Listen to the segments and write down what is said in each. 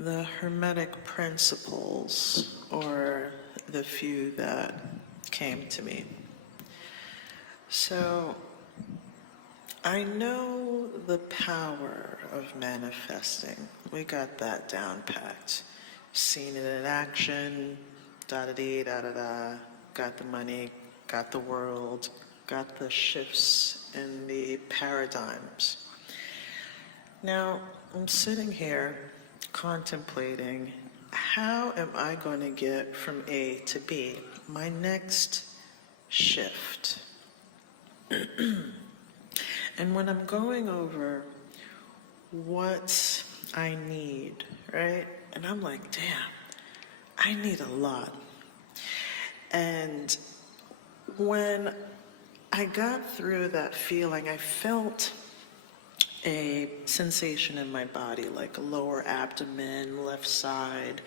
the Hermetic principles, or the few that came to me. So, I know the power of manifesting. We got that down packed. Seen it in action, da-da-dee, da-da-da, got the money, got the world, got the shifts in the paradigms. Now, I'm sitting here contemplating, how am I going to get from A to B? My next shift. And when I'm going over what I need, right? And I'm like, damn, I need a lot. And when I got through that feeling, I felt a sensation in my body, like a lower abdomen, left side,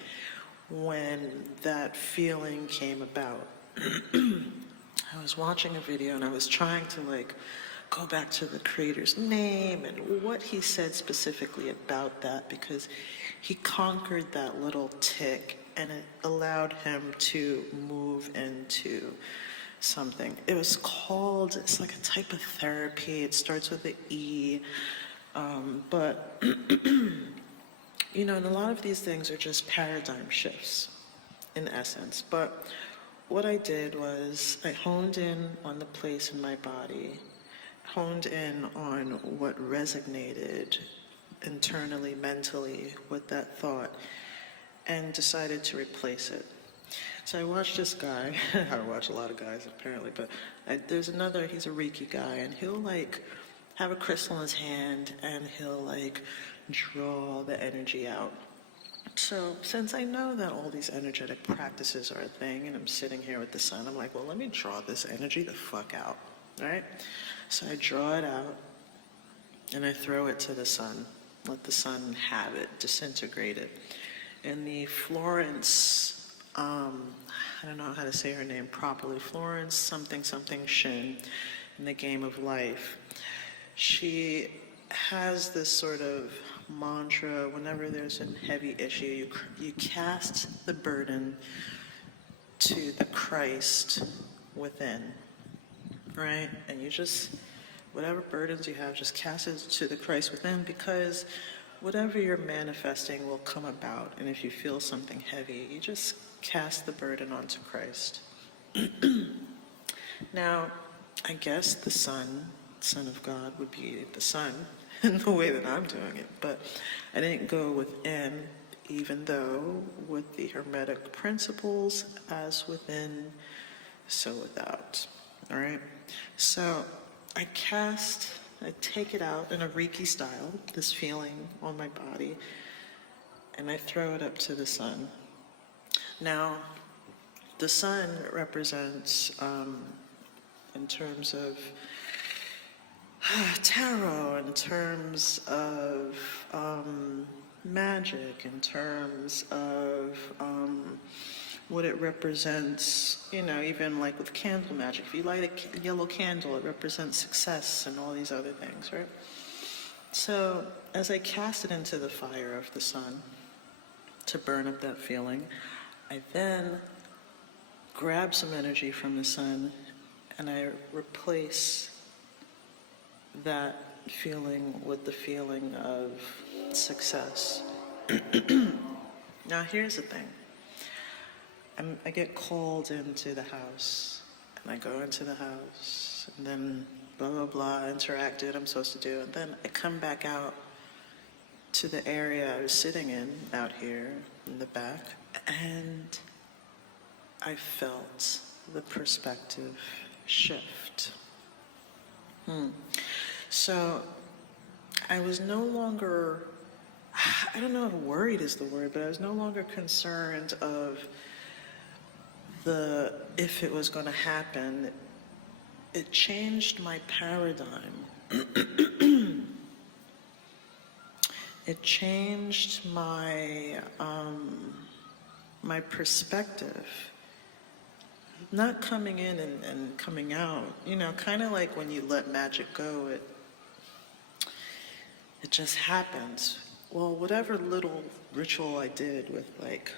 when that feeling came about. I was watching a video and I was trying to go back to the creator's name and what he said specifically about that, because he conquered that little tick and it allowed him to move into something. It was called, it's like a type of therapy. It starts with an E. But, and a lot of these things are just paradigm shifts in essence. But what I did was I honed in on the place in my body, honed in on what resonated internally, mentally with that thought, and decided to replace it. So I watched this guy. I watch a lot of guys apparently, but there's another, he's a Reiki guy, and he'll have a crystal in his hand and he'll draw the energy out. So since I know that all these energetic practices are a thing and I'm sitting here with the sun, I'm like, well, let me draw this energy the fuck out, right? So I draw it out and I throw it to the sun. Let the sun have it, disintegrate it. And the Florence, I don't know how to say her name properly, Florence something Shin in the Game of Life. She has this sort of mantra. Whenever there's a heavy issue, you cast the burden to the Christ within, right? And you just, whatever burdens you have, just cast it to the Christ within, because whatever you're manifesting will come about. And if you feel something heavy, you just cast the burden onto Christ. Now, I guess the Son of God would be the sun in the way that I'm doing it, but I didn't go within, even though with the Hermetic principles, as within, so without. All right? So I take it out in a Reiki style, this feeling on my body, and I throw it up to the sun. Now, the sun represents, in terms of tarot, in terms of magic, in terms of what it represents, even with candle magic. If you light a yellow candle, it represents success and all these other things, right? So as I cast it into the fire of the sun to burn up that feeling, I then grab some energy from the sun and I replace that feeling with the feeling of success. Now here's the thing. I get called into the house, and I go into the house, and then blah, blah, blah, interact, do what I'm supposed to do, and then I come back out to the area I was sitting in, out here in the back, and I felt the perspective shift. So I was no longer, I don't know if worried is the word, but I was no longer concerned of if it was going to happen. It changed my paradigm. It changed my perspective. Not coming in and coming out, kind of like when you let magic go, it just happens. Well, whatever little ritual I did with like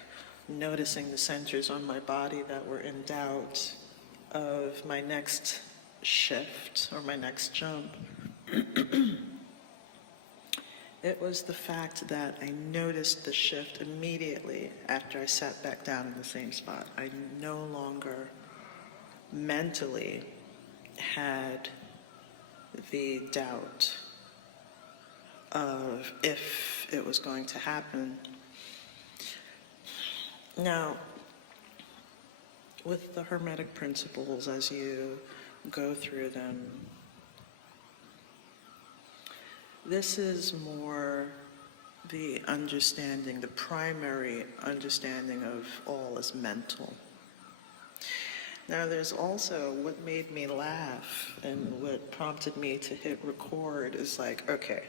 noticing the centers on my body that were in doubt of my next shift or my next jump, it was the fact that I noticed the shift immediately after I sat back down in the same spot. I no longer mentally had the doubt of if it was going to happen. Now, with the Hermetic principles, as you go through them, this is more the understanding, the primary understanding of all is mental. Now there's also what made me laugh and what prompted me to hit record is like, okay,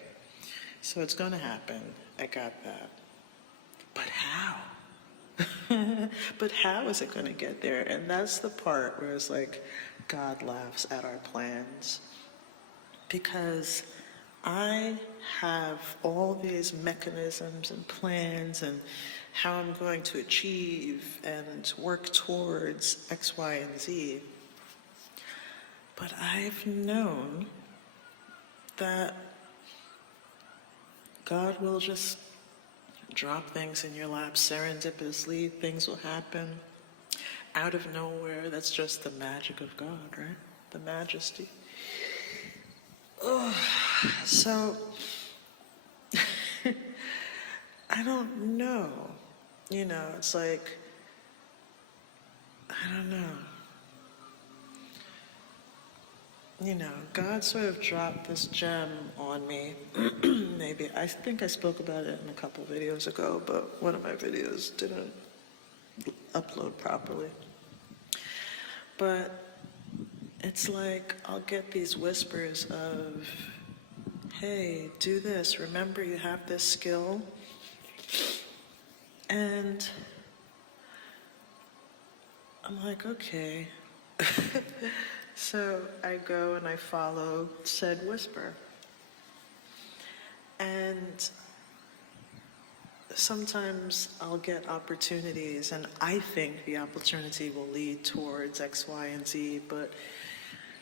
so it's gonna happen, I got that. But how? But how is it gonna get there? And that's the part where it's like, God laughs at our plans. Because I have all these mechanisms and plans and how I'm going to achieve and work towards X, Y, and Z. But I've known that God will just drop things in your lap serendipitously, things will happen out of nowhere. That's just the magic of God, right? The majesty. Oh, so, I don't know. You know, it's like, I don't know. You know, God sort of dropped this gem on me. Maybe, I think I spoke about it in a couple videos ago, but one of my videos didn't upload properly. But it's like, I'll get these whispers of, hey, do this, remember you have this skill. And I'm like, okay. So I go and I follow said whisper. And sometimes I'll get opportunities and I think the opportunity will lead towards X, Y, and Z, but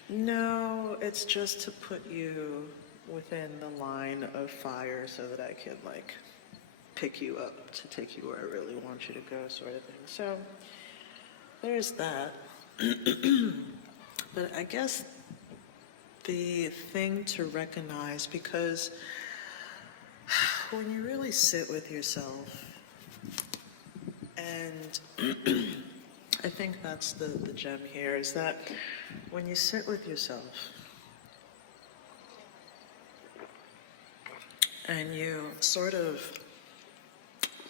no, it's just to put you within the line of fire so that I can like pick you up to take you where I really want you to go, sort of thing. So there's that. But I guess the thing to recognize, because when you really sit with yourself, and I think that's the gem here, is that when you sit with yourself and you sort of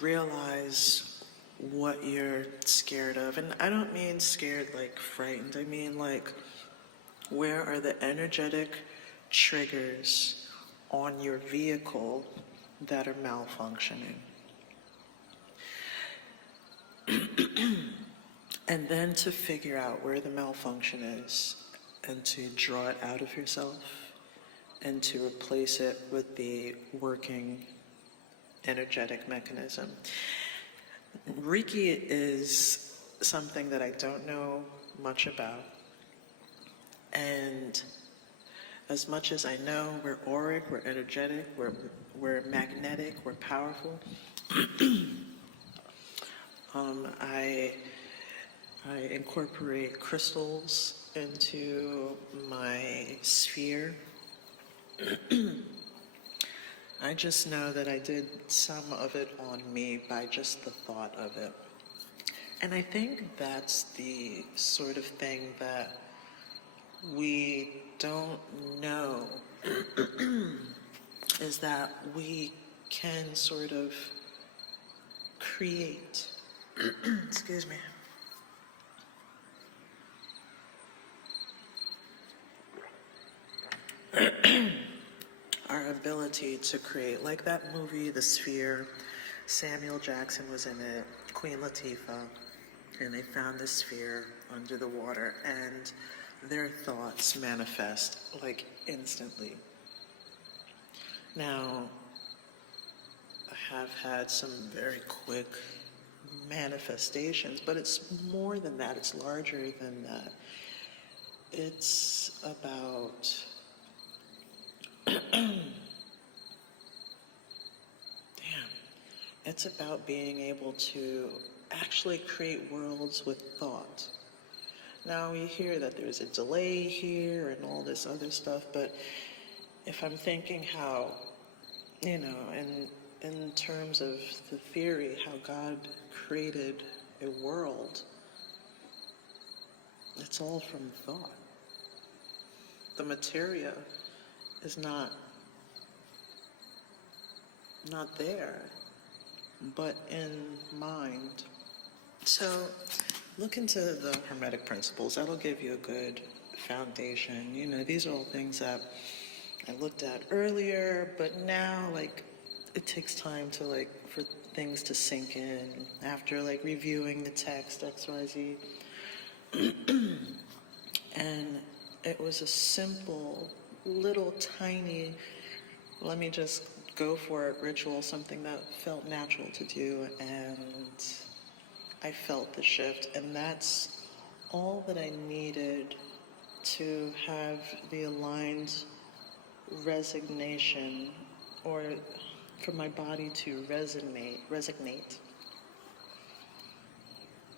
realize what you're scared of, and I don't mean scared like frightened, I mean like, where are the energetic triggers on your vehicle that are malfunctioning? And then to figure out where the malfunction is and to draw it out of yourself and to replace it with the working energetic mechanism. Reiki is something that I don't know much about. And as much as I know we're auric, we're energetic, we're magnetic, we're powerful, I incorporate crystals into my sphere. I just know that I did some of it on me by just the thought of it. And I think that's the sort of thing that we don't know, is that we can sort of create, excuse me, our ability to create, like that movie, The Sphere. Samuel Jackson was in it, Queen Latifah, and they found the sphere under the water, and their thoughts manifest like instantly. Now, have had some very quick manifestations, but it's more than that. It's larger than that. It's about it's about being able to actually create worlds with thought. Now you hear that there's a delay here and all this other stuff, but if I'm thinking how, in terms of the theory, how God created a world, it's all from thought. The materia is not there, but in mind. So look into the Hermetic principles. That'll give you a good foundation. These are all things that I looked at earlier, but now, it takes time to, for things to sink in after, reviewing the text, XYZ. And it was a simple, little, tiny, let me just go for it ritual, something that felt natural to do, and I felt the shift, and that's all that I needed to have the aligned resignation, or for my body to resonate,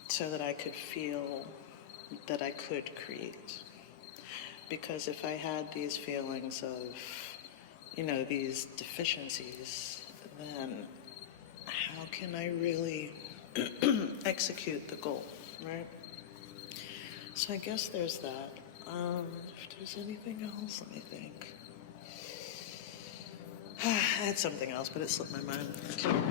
so that I could feel that I could create. Because if I had these feelings of, these deficiencies, then how can I really execute the goal, right? So I guess there's that. If there's anything else, let me think. I had something else, but it slipped my mind.